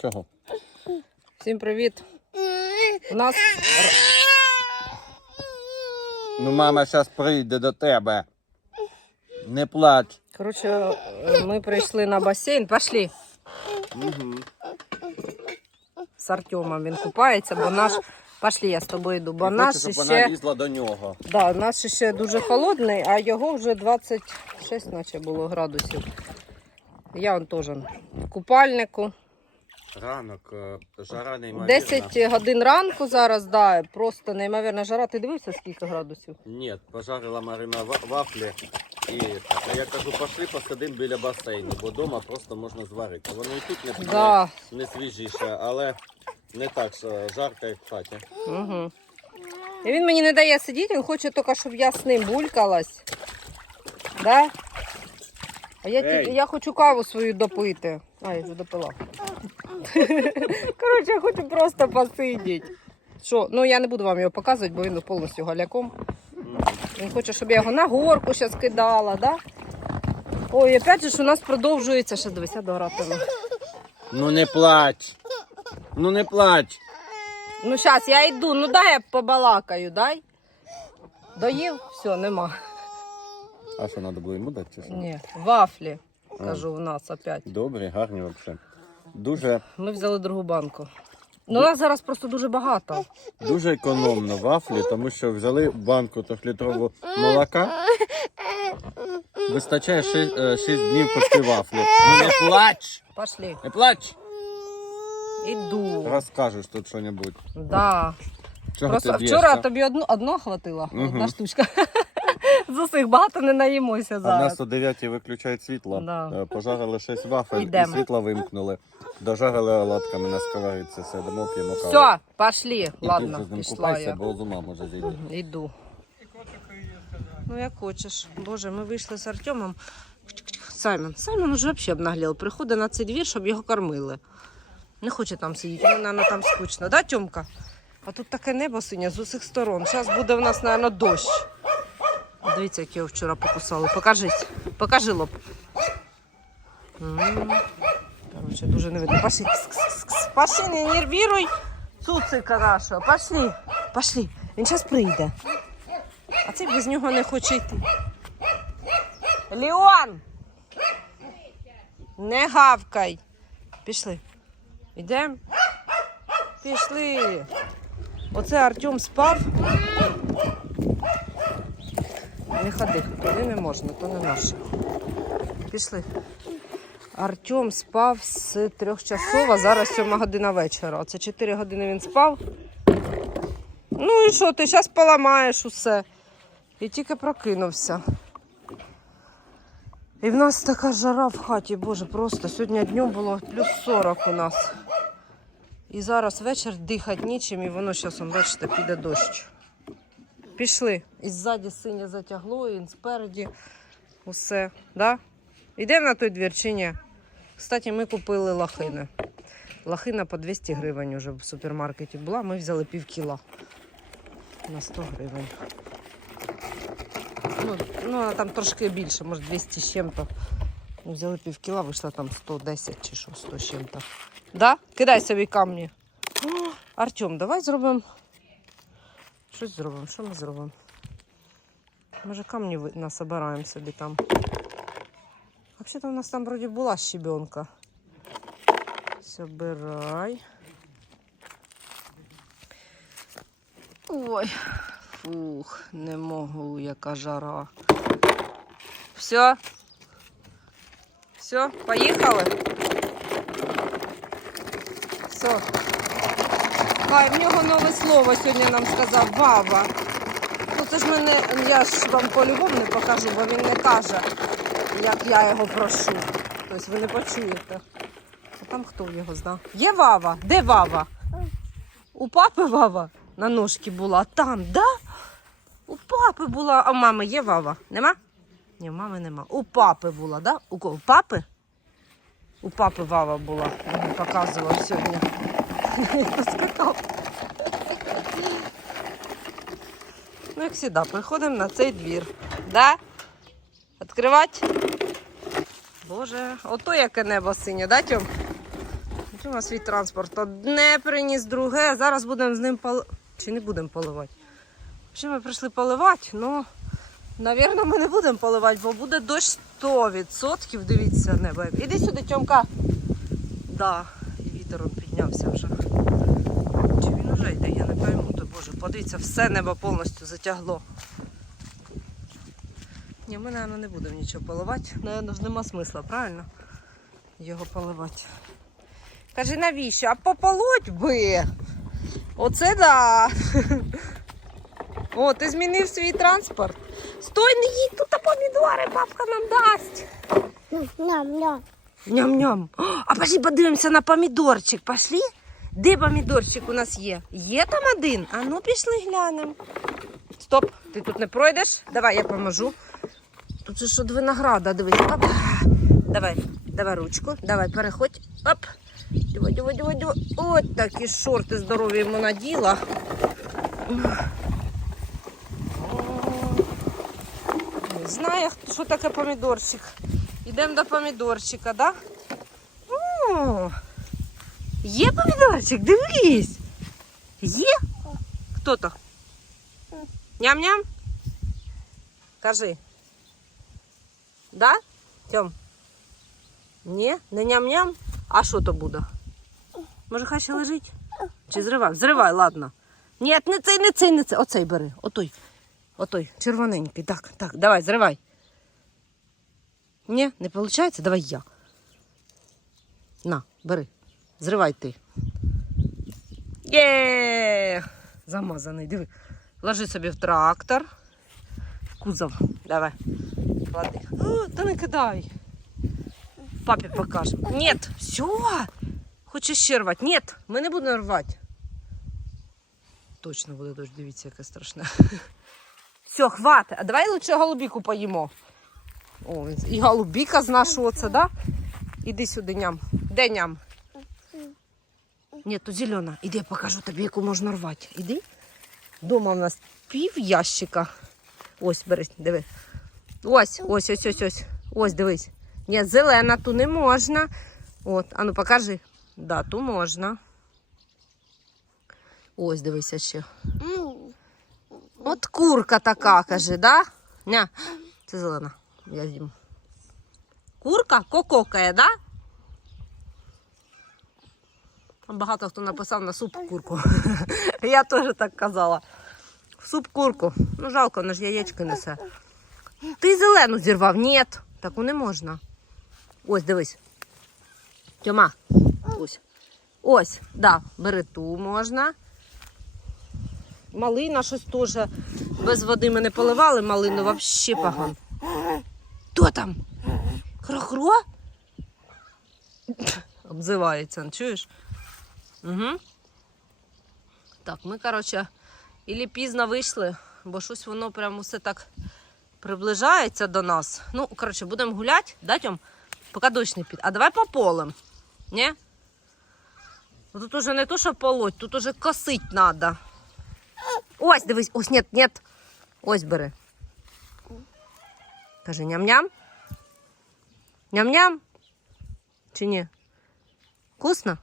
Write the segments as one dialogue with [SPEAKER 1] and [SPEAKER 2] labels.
[SPEAKER 1] Чого?
[SPEAKER 2] Всім привіт. У нас
[SPEAKER 1] Ну, мама зараз прийде до тебе. Не плач.
[SPEAKER 2] коротше, ми прийшли на басейн. Пошли.
[SPEAKER 1] Угу.
[SPEAKER 2] З Артемом він купається, бо наш. Пошли, я з тобою йду. Бо наш ще,
[SPEAKER 1] вона лізла до нього.
[SPEAKER 2] да, наш ще дуже холодний, а його вже 26, наче було градусів. Я он теж в купальнику.
[SPEAKER 1] Ранок, е, жара неймовірна.
[SPEAKER 2] 10 годин ранку зараз, да, просто неймовірна жара. Ти дивився, скільки градусів?
[SPEAKER 1] Ні, пожарила Марина вафлі. І так, а я кажу, пошли посидимо біля басейну, бо вдома просто можна зварити. Воно і тут не,
[SPEAKER 2] Да.
[SPEAKER 1] не, не свіжіше, але не так що жарко, як в хаті.
[SPEAKER 2] Угу. І він мені не дає сидіти, він хоче тільки, щоб я з ним булькалась. Да? А я,
[SPEAKER 1] Ей.
[SPEAKER 2] тільки, я хочу каву свою допити. А, я вже допила. Коротше, я хочу просто посидіти. Що? Ну я не буду вам його показувати, бо він повністю галяком. Він хоче, щоб я його на горку зараз кидала, да? Ой, опять же ж у нас продовжується. Ще дивися до гратиме.
[SPEAKER 1] Ну не плач. Ну не плач.
[SPEAKER 2] Ну зараз я йду, ну дай я побалакаю, дай. Доїв? Все, нема.
[SPEAKER 1] А що треба було йому дати чи що?
[SPEAKER 2] Ні, вафлі, кажу, в нас опять.
[SPEAKER 1] Добрі, гарні взагалі. Дуже,
[SPEAKER 2] Ми взяли другу банку. Ну, нас зараз просто дуже багато.
[SPEAKER 1] дуже економно вафлі, тому що взяли банку трьохлітрового молока. Вистачає 6, днів пекти вафлі. Ну не плач!
[SPEAKER 2] Пошли.
[SPEAKER 1] Не плач!
[SPEAKER 2] Іду.
[SPEAKER 1] Розкажеш тут що-небудь.
[SPEAKER 2] Да.
[SPEAKER 1] Чого
[SPEAKER 2] Просто
[SPEAKER 1] б'єшся?
[SPEAKER 2] вчора тобі одну, одно хватило,
[SPEAKER 1] Мгм.
[SPEAKER 2] одна штучка. З усіх багато не наїмося
[SPEAKER 1] А в нас о 9 виключають світло.
[SPEAKER 2] Да.
[SPEAKER 1] Е, Пожарили 6 вафель
[SPEAKER 2] Йдемо.
[SPEAKER 1] і світло вимкнули. Дожарили оладками на сковорідці, сидимо, п'ємо каву.
[SPEAKER 2] Все, пошли.
[SPEAKER 1] І
[SPEAKER 2] Ладно, пішла
[SPEAKER 1] купайся,
[SPEAKER 2] я.
[SPEAKER 1] бо з ума може зійти.
[SPEAKER 2] Мгм, Йду. Ну, як хочеш. Боже, ми вийшли з Артемом. Саймон. Саймон уже взагалі обнаглів. Приходить на цей двір, щоб його кормили. Не хоче там сидіти, йому, мабуть, там скучно. Да, Тьомка? А тут таке небо синє з усіх сторон. Зараз буде в нас, мабуть, дощ. Дивіться, як його вчора покусали. Покажись. Покажи лоб. Короче, дуже не видно. Пошли. Пошли, не нервируй цуцика нашого. Пошли. Пошли. Він зараз прийде. А цей без нього не хоче йти. Леон! Не гавкай. Пішли. Йдемо? Пішли. Оце Артем спав. Не ходи, туди не можна, то не наше. Пішли. Артем спав з трьох часов, а зараз сьома година вечора. Оце 4 години він спав. Ну і що, ти зараз поламаєш усе. І тільки прокинувся. І в нас така жара в хаті, боже, просто сьогодні днем було плюс 40 у нас. І зараз вечір дихати нічим, і воно зараз, бачите, піде дощ. Пішли. І ззаді синє затягло, і спереді усе. Да? Йдемо на той двір чи ні? Кстати, ми купили лахини. Лахина по 200 гривень вже в супермаркеті була. Ми взяли пів кіла на 100 гривень. Ну, ну вона там трошки більше, може 200 з чим-то. Ну, взяли пів кіла, вийшло там 110 чи що, 100 з чим-то. Да? Кидай собі камні. Артем, давай зробимо. Щось зробимо. Що ми зробимо? Може камні насобираємо собі там. Взагалі-то у нас там вроді була щебенка. Собирай. Ой, фух, не можу, яка жара. Все? Все, поїхали? Все. Хай, в нього нове слово сьогодні нам сказав баба. Ну це ж мене, я ж вам по-любому не покажу, бо він не каже, як я його прошу. Тобто ви не почуєте. А там хто його знав? Є Вава? Де Вава? У папи Вава на ножки була. Там, да? У папи була. А у мами є Вава? Нема? Ні, у мами нема. У папи була, да? У кого? У папи? У папи Вава була. Він показував сьогодні. Поскакав. Ну, як завжди, приходимо на цей двір. Да? Відкривати? Боже, ото яке небо синє, да, Тьом? Тьома свій транспорт. Одне приніс, друге. Зараз будемо з ним пол... Чи не будемо поливати? Ще ми прийшли поливати, ну, навірно, ми не будемо поливати, бо буде дощ 100%. Дивіться небо. Іди сюди, Тьомка. Да, і вітер он піднявся вже. Йде, я не пойму, то боже, подивіться, все небо повністю затягло. Ні, ми, мабуть, не будемо нічого поливати. Наверно, ж нема смисла, правильно? Його поливати. Кажи, навіщо? А пополоть би. Оце да. О, ти змінив свій транспорт. Стой, не їдь, тут помідори, бабка нам дасть.
[SPEAKER 3] Ням-ням.
[SPEAKER 2] Ням-ням. А пошли подивимося на помідорчик. Пошли? Де помідорчик у нас є? Є там один? А ну пішли глянемо. Стоп, ти тут не пройдеш? Давай я поможу. Тут же от винограда, дивись. Оп. Давай, давай ручку, давай, переходь. Оп. Дивай, дивай, дивай, дивай. От такі шорти здорові йому наділа. Не знаю, що таке помідорчик. Йдемо до помідорчика, да? Є помідорчик, дивись. Є? Хто то? Ням-ням? Кажи. Да? Тьом? Ні, не ням-ням? А що то буде? Може, хай ще лежить? Чи зривай? Зривай, ладно. Ні, не цей, не цей, не цей. Оцей бери. Отой. Отой, червоненький. Так, так, давай, зривай. Ні, не виходить? Давай я. На, бери. Зривай ти. Є! Замазаний, диви. Ложи собі в трактор. В кузов. Давай. Клади. О, та не кидай. Папі покажемо. Ні, все. Хочеш ще рвати? Ні, ми не будемо рвати. Точно буде дощ, дивіться, яке страшне. Все, хватить. А давай лучше голубіку поїмо. О, і голубіка з нашого це, да? Іди сюди, ням. Де ням? Ні, то зелена. Іди, я покажу тобі, яку можна рвати. Іди. Дома в нас пів ящика. Ось, бери, диви. Ось, ось, ось, ось, ось. Ось, дивись. Ні, зелена, ту не можна. От, а ну покажи. Да, ту можна. Ось, дивися ще. От курка така, каже, да? Ня, це зелена. Я з'їм. Курка кококає, да? Там багато хто написав на суп курку. Я теж так казала. Суп курку. Ну жалко, вона ж яєчки несе. Ти зелену зірвав? Ні, таку не можна. Ось, дивись. Тьома. Ось. Ось, да, бери ту можна. Малина щось теж. Без води ми не поливали малину, взагалі погано. Хто там? Хро-хро? Обзивається, чуєш? Угу. Так, ми, коротше, ілі пізно вийшли, бо щось воно прямо все так приближається до нас. Ну, коротше, будемо гуляти, да, Тьом? Поки дощ не піде. А давай по полем. Ні? Ну, Тут уже не то, що полоть, тут уже косить треба. Ось, дивись, ось, нет, нет. Ось бери. Кажи ням-ням. Ням-ням. Чи ні? Вкусно?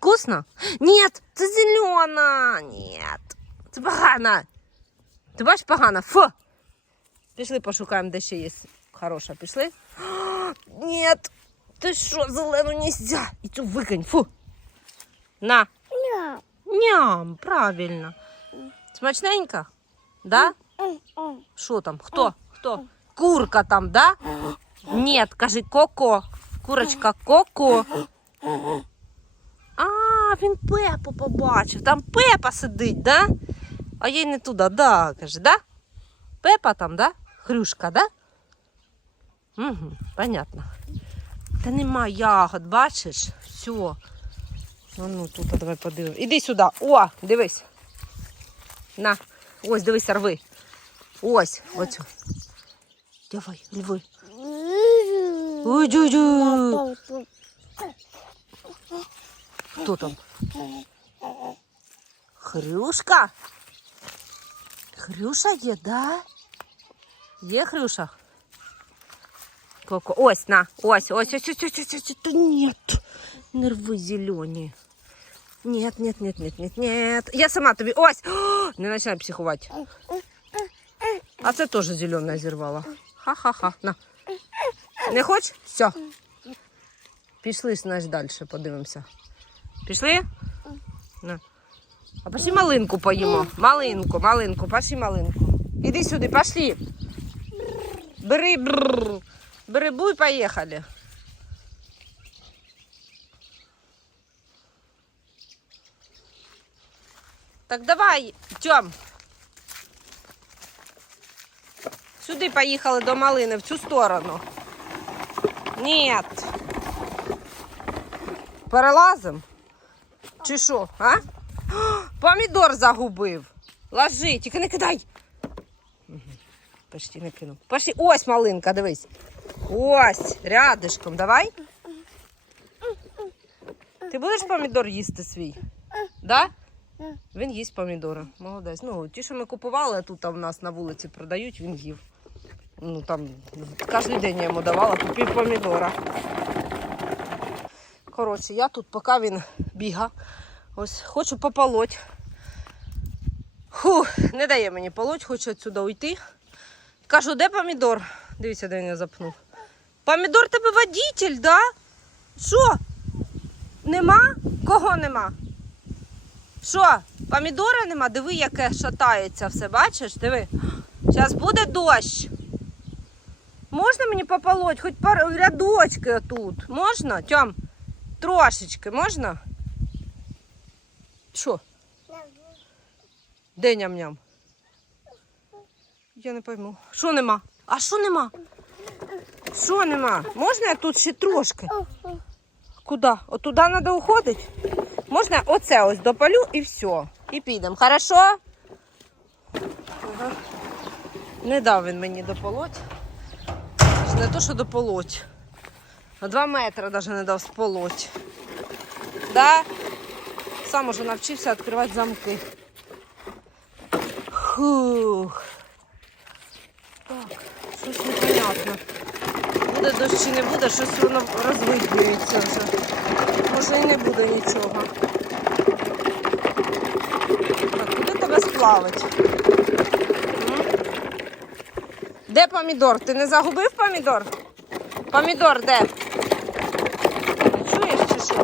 [SPEAKER 2] Вкусно? Нет, це зелена. Нет. Це погано. Ти бачиш погано? Фу. Пішли пошукаємо, де ще є хороша. Пішли? Нет. Ти що, зелену нельзя. І цю викинь. Фу. На.
[SPEAKER 3] Ням.
[SPEAKER 2] Ням, правильно. Смачненько? Да? Що там? Хто? Хто? Курка там, да? Ні, кажи коко. Курочка коко. А, він Пепу побачив. Там Пепа сидить, да? А їй не туди, да, каже, да? Пепа там, да? Хрюшка, да? Угу, понятно. Та нема ягод, бачиш? Все. А ну тут давай подивимось. Іди сюди. О, дивись. На. Ось, дивись, рви. Ось, оцю. Давай, рви. Ой, дю Хто там? Хрюшка? Хрюша є, да? Є Хрюша? Коко. Ось, на. Ось, ось, ось, ось, ось, ось, ось. Та Нет. Нерви зелені. Нет, нет, нет, нет, нет, нет. Я сама тобі. Ось! О, не починай психувати. А це теж зелене зірвала. Ха-ха-ха. На. Не хочеш? Все. Пішли, значить, далі подивимося. Пішли? На. А пошли малинку поїмо. Малинку, малинку, пошли малинку. Іди сюди, пошли. Бери, бррр. Бери, буй, поїхали. Так давай, Тьом. Сюди поїхали до малини, в цю сторону. Ні. Перелазим? Чи що, а? Помідор загубив. Ложи, тільки не кидай. Почти не кинув. Пошли. Ось малинка, дивись. Ось, рядишком, давай. Ти будеш помідор їсти свій? Да? Він їсть помідори. Молодець. Ну, ті, що ми купували, тут там в нас на вулиці продають, він їв. Ну там кожен день я йому давала пів помідора. Коротше, я тут, поки він біга, ось хочу пополоть. Фу, не дає мені полоть, хочу відсюди уйти. Кажу, де помідор? Дивіться, де він я запнув. Помідор тебе водитель, да? Що? Нема? Кого нема? Що, помідора нема? Диви, яке шатається все, бачиш? Диви. Зараз буде дощ. Можна мені пополоть? Хоч пару рядочки тут. Можна? Тьом, трошечки можна? Що? Де ням-ням? Я не пойму. Що нема? А що нема? Що нема? Можна тут ще трошки? Куди? Отуда треба уходити? Можна оце ось допалю і все. І підемо. Хорошо? Ага. Не дав він мені дополоть. Не то, що дополоть. Два метри навіть не дав сполоть. Да? Сам уже навчився відкривати замки. Фух. Так, щось непонятно. Буде дощ чи не буде, щось воно розвиднюється вже. Може і не буде нічого. Так, куди тебе сплавить? Де помідор? Ти не загубив помідор? Помідор де? Чуєш чи що?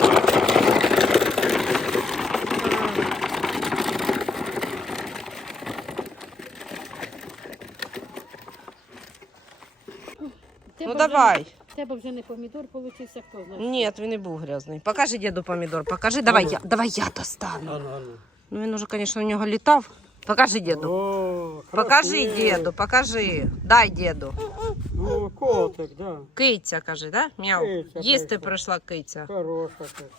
[SPEAKER 2] Ну давай.
[SPEAKER 4] Тебе вже не помідор получився, хто знає.
[SPEAKER 2] Ні, він не був грязний. Покажи діду помідор, покажи. Давай я, давай я достану. Ну він уже, звісно, у нього літав. Покажи діду.
[SPEAKER 5] О,
[SPEAKER 2] Покажи діду, покажи. Дай діду.
[SPEAKER 5] Котик, да.
[SPEAKER 2] Киця, каже, да? Мяу.
[SPEAKER 5] Киця
[SPEAKER 2] Їсти
[SPEAKER 5] прийшла.
[SPEAKER 2] прийшла киця.
[SPEAKER 5] Хороша так.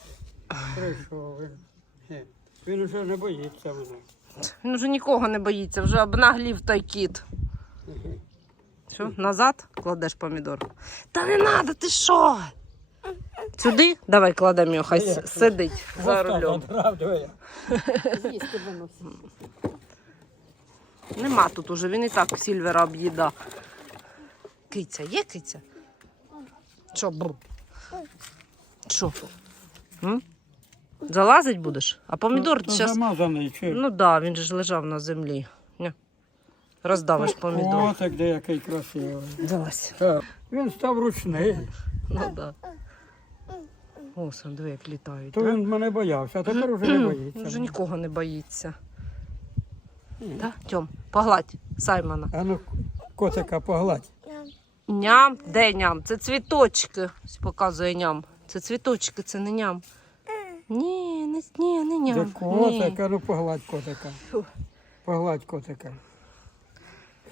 [SPEAKER 5] Прийшов він. Е, Він вже не боїться мене.
[SPEAKER 2] Він вже нікого не боїться, вже обнаглів той кіт. Що, назад кладеш помідор? Та не треба, ти що? Сюди? Давай кладемо його, хай с- сидить за рулем.
[SPEAKER 5] Правда,
[SPEAKER 4] З'їсти виносить.
[SPEAKER 2] Нема тут уже, він і так сільвера об'їда. Киця, є киця? Що, бр? Що? М? Залазить будеш? А помідор
[SPEAKER 5] то
[SPEAKER 2] зараз.
[SPEAKER 5] замазаний чи?
[SPEAKER 2] Ну так, да, він же ж лежав на землі. Ня. Роздавиш помідор.
[SPEAKER 5] Котик деякий красивий.
[SPEAKER 2] Залазь.
[SPEAKER 5] Так. Він став ручний.
[SPEAKER 2] Ну так. Да. О, сам диви, як літають.
[SPEAKER 5] То він мене боявся, а тепер вже не
[SPEAKER 2] Він
[SPEAKER 5] боїться.
[SPEAKER 2] вже нікого не боїться. Да? Тьом, погладь Саймона.
[SPEAKER 5] А ну, котика погладь.
[SPEAKER 2] Ням, де ням? Це цвіточки. Ось показує ням. Це цвіточки, це не ням. Ні, не, ні, не ням. Ні.
[SPEAKER 5] котик, а ну погладь котика. Погладь котика.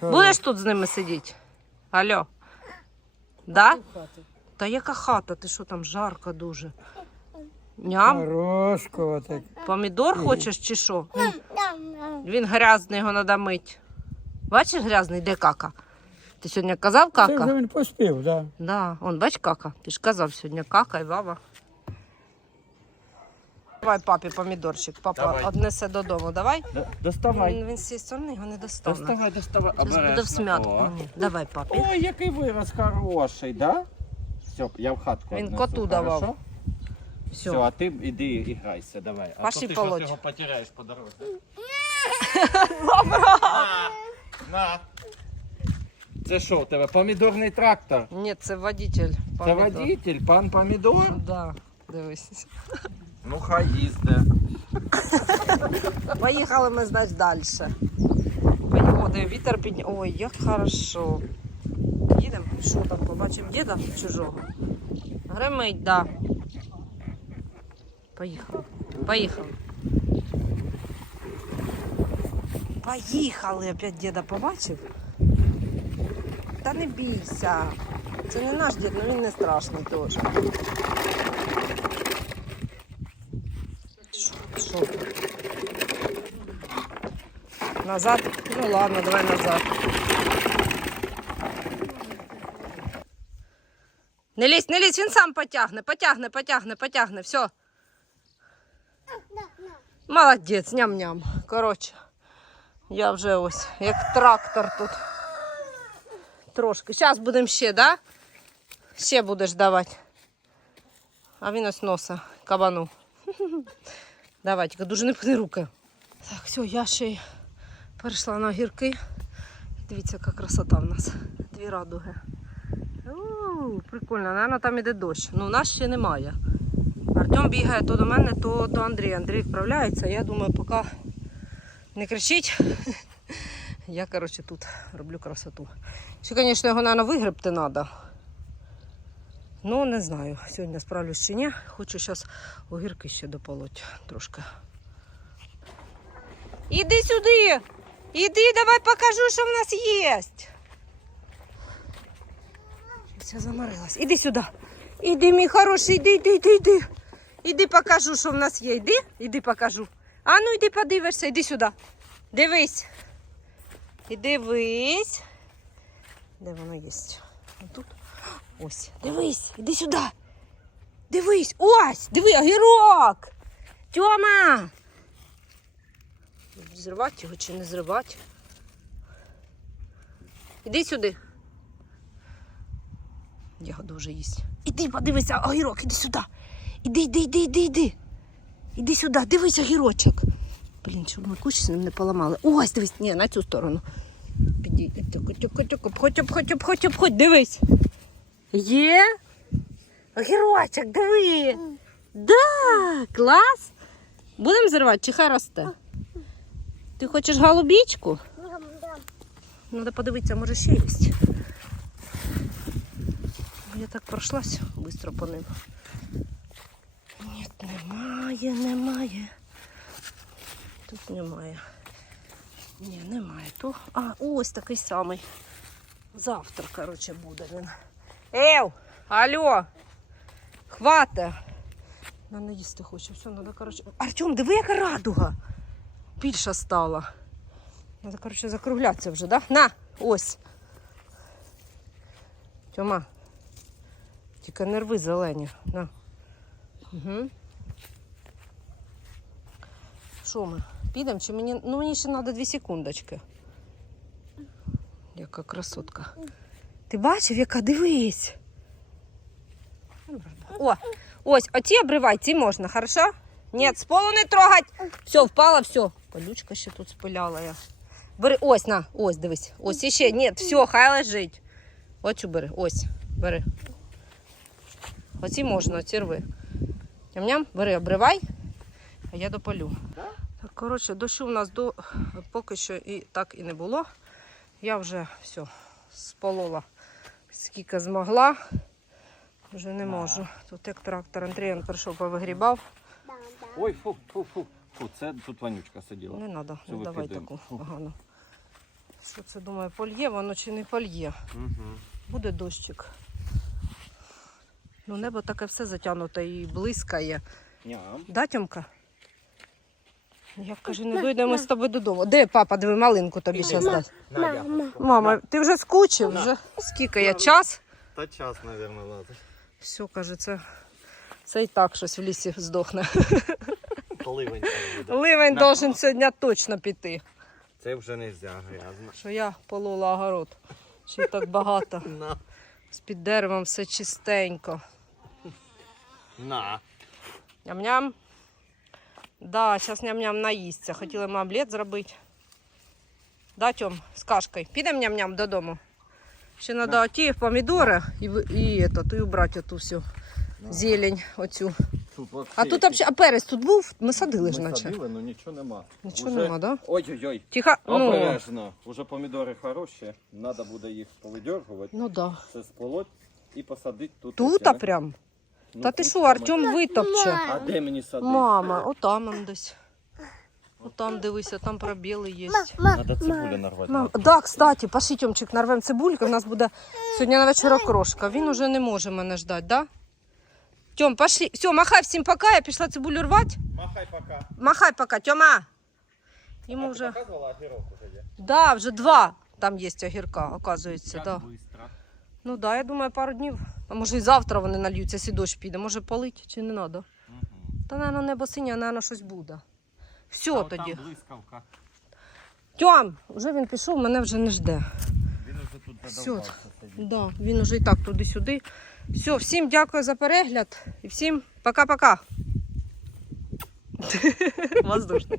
[SPEAKER 2] Будеш тут з ними сидіти? Алло. Да? Та яка хата? Ти що там жарко дуже? Ням?
[SPEAKER 5] Хорош котик.
[SPEAKER 2] Помідор хочеш чи що? Він грязний, його треба мити. Бачиш грязний, де кака? Ти сьогодні казав
[SPEAKER 5] Це вже
[SPEAKER 2] кака?
[SPEAKER 5] він поспів, так. Да.
[SPEAKER 2] Да, он, бач кака. Ти ж казав сьогодні кака і баба. Давай папі помідорчик. Папа
[SPEAKER 1] Давай.
[SPEAKER 2] однесе додому. Давай.
[SPEAKER 1] Доставай.
[SPEAKER 2] Він, він з цієї сторони його не достане.
[SPEAKER 1] Доставай, доставай.
[SPEAKER 2] Зараз буде в смятку.
[SPEAKER 1] О.
[SPEAKER 2] Ні, Давай, папі.
[SPEAKER 1] Ой, який вираз хороший, да? Все, я в хатку
[SPEAKER 2] Він
[SPEAKER 1] віднесу,
[SPEAKER 2] коту давав.
[SPEAKER 1] хорошо?
[SPEAKER 2] Все.
[SPEAKER 6] Все, а ти іди і грайся, давай. А
[SPEAKER 2] Пошли
[SPEAKER 6] то ти
[SPEAKER 2] полоть.
[SPEAKER 6] його потеряєш по дорозі. На. Це що, у тебе помідорний трактор?
[SPEAKER 2] Ні, це водитель.
[SPEAKER 6] Це
[SPEAKER 2] помідор.
[SPEAKER 6] водитель, пан помідор?
[SPEAKER 2] Да, дивись.
[SPEAKER 6] Ну хай їзде.
[SPEAKER 2] Поїхали ми, значить, далі. Поїхали, вітер підня... Ой, як хорошо. Їдемо? Що там, побачимо діда чужого? Гримить, да. Поїхали. Поїхали. Поїхали, опять діда побачив. Та не бійся. Це не наш дід, але він не страшний теж. Назад? Ну ладно, давай назад. Не лізь, не лізь, він сам потягне, потягне, потягне, потягне, все. Молодець, ням-ням. Коротше, я вже ось, як трактор тут. Трошки. Зараз будемо ще, да? Ще будеш давати. А він ось носа кабану. Давай, тільки дуже не пхни руки. Так, все, я ще й перейшла на огірки. Дивіться, яка красота в нас. Дві радуги. У, прикольно, напевно, там іде дощ. Ну, у нас ще немає. Артем бігає то до мене, то до Андрія. Андрій вправляється. Я думаю, поки не кричить. Я, коротше, тут роблю красоту. Ще, звісно, його, мабуть, вигребти треба. Ну, не знаю, сьогодні справлюсь чи ні. Хочу зараз огірки ще дополоть трошки. Іди сюди! Іди, давай покажу, що в нас є. Все заморилась. Іди сюди. Іди, мій хороший, іди, іди, іди, іди. Іди покажу, що в нас є. Іди, іди покажу. А ну йди подивишся, іди сюди. Дивись. І дивись. Де воно є? Тут. Ось. Дивись, іди сюди. Дивись, ось, диви, огірок. Тьома. Зривати його чи не зривати? Іди сюди. Ягоду вже їсть. Іди, подивися, огірок, іди сюди. Іди, іди, іди, іди, іди. Іди сюди, дивись огірочок. Блін, щоб ми кущ з ним не поламали. Ось, дивись, ні, на цю сторону. Тьоко, тьоко, обходь, обходь, дивись. Є? Огірочок, диви. Да, клас. Будемо зривати, чи хай росте? Ти хочеш голубічку? Треба подивитися, може ще є. Я так пройшлась швидко по ним. Ні, немає, немає. Тут немає. Ні, немає. То... А, ось такий самий. Завтра, коротше, буде він. Ев! Алло! Хвата! Вона їсти хоче. Все, треба, коротше. Артем, диви, яка радуга! Більша стала. Треба, коротше, закруглятися вже, да? На! Ось. Тьома. Тільки нерви зелені. На. Угу. Що ми? Підемо чи мені. Ну мені ще треба дві секундочки. Яка красотка. Ти бачив, яка дивись. О, ось, оці обривай, ці можна, хорошо? Ні, з полу не трогать. Все, впала, все. Колючка ще тут спиляла я. Бери, ось, на, ось, дивись. Ось іще. Ні, все, хай лежить. Оцю бери, ось, бери. Оці можна, оці рви. Ням-ням, бери, обривай, а я допалю. Коротше, дощу у нас до поки що і так і не було. Я вже все сполола скільки змогла. Вже не можу. Тут як трактор Андріян прийшов, повигрібав.
[SPEAKER 6] Ой, фу, фу, фу. Фу, це тут вонючка сиділа.
[SPEAKER 2] Не треба, не давай таку погану. Що це думаю, польє, воно чи не польє.
[SPEAKER 6] Угу.
[SPEAKER 2] Буде дощик. Ну, небо таке все затягнуте і блискає.
[SPEAKER 6] Ням.
[SPEAKER 2] Да, Тьомка? Я кажу, не дійдемо з тобою додому. Де папа, диви, малинку тобі зараз дасть.
[SPEAKER 6] Я.
[SPEAKER 2] Мама, ти вже скучив? Вже скільки я час?
[SPEAKER 1] Та час, мабуть, треба.
[SPEAKER 2] Все, каже, це, це і так щось в лісі здохне. Ливень
[SPEAKER 6] На.
[SPEAKER 2] должен сьогодні точно піти.
[SPEAKER 1] Це вже не можна, грязно.
[SPEAKER 2] Що я полола огород. Чи так багато.
[SPEAKER 1] На.
[SPEAKER 2] З під деревом все чистенько.
[SPEAKER 1] На.
[SPEAKER 2] Ням-ням. Да, зараз ням-ням наїсться. Хотіли ми омлет зробити. Да, Тьом, з кашкою. Підемо ням-ням додому. Ще треба оті помідори і, і, этот, і убрати оту всю зелень оцю.
[SPEAKER 7] Тут вообще
[SPEAKER 2] А тут а перець тут був? Ми садили ж
[SPEAKER 1] Ми садили, ну нічого нема.
[SPEAKER 2] Нічого
[SPEAKER 1] Уже-
[SPEAKER 2] нема, да?
[SPEAKER 1] Ой-ой-ой.
[SPEAKER 2] Тихо, ну,
[SPEAKER 1] Обережно. Уже помідори хороші. Треба буде їх повидергувати.
[SPEAKER 2] ну да.
[SPEAKER 1] Це сполоть і посадити тут.
[SPEAKER 2] Тут а прям.
[SPEAKER 1] Ну,
[SPEAKER 2] Та ти що. Артем витопче.
[SPEAKER 1] А де мені садити?
[SPEAKER 2] Мама, отам он десь. Отам дивися, там пробіли є.
[SPEAKER 1] Надо цибулю нарвати.
[SPEAKER 2] Мам, да, кстати, пошли, Тьомчик, нарвем цибульки. У нас буде сьогодні на вечір окрошка. Він уже не може мене ждати, да? Тьом, пошли. Все, махай всім пока, я пішла цибулю рвати.
[SPEAKER 1] Махай пока.
[SPEAKER 2] Махай пока, Тьома. Йому вже.
[SPEAKER 1] Показувала, огірок уже є.
[SPEAKER 2] Да, вже два там є огірка, оказується, да.
[SPEAKER 1] быстро.
[SPEAKER 2] Ну да, я думаю, пару днів. А може і завтра вони нальються, якщо дощ піде. Може полить чи не треба? Та, напевно, небо синє, напевно, щось буде. Все тоді.
[SPEAKER 1] блискавка.
[SPEAKER 2] Тьом, вже він пішов, мене вже не жде.
[SPEAKER 1] Він уже тут сидіти.
[SPEAKER 2] Да, він уже і так туди-сюди. Все, всім дякую за перегляд і всім пока-пока. Воздушно.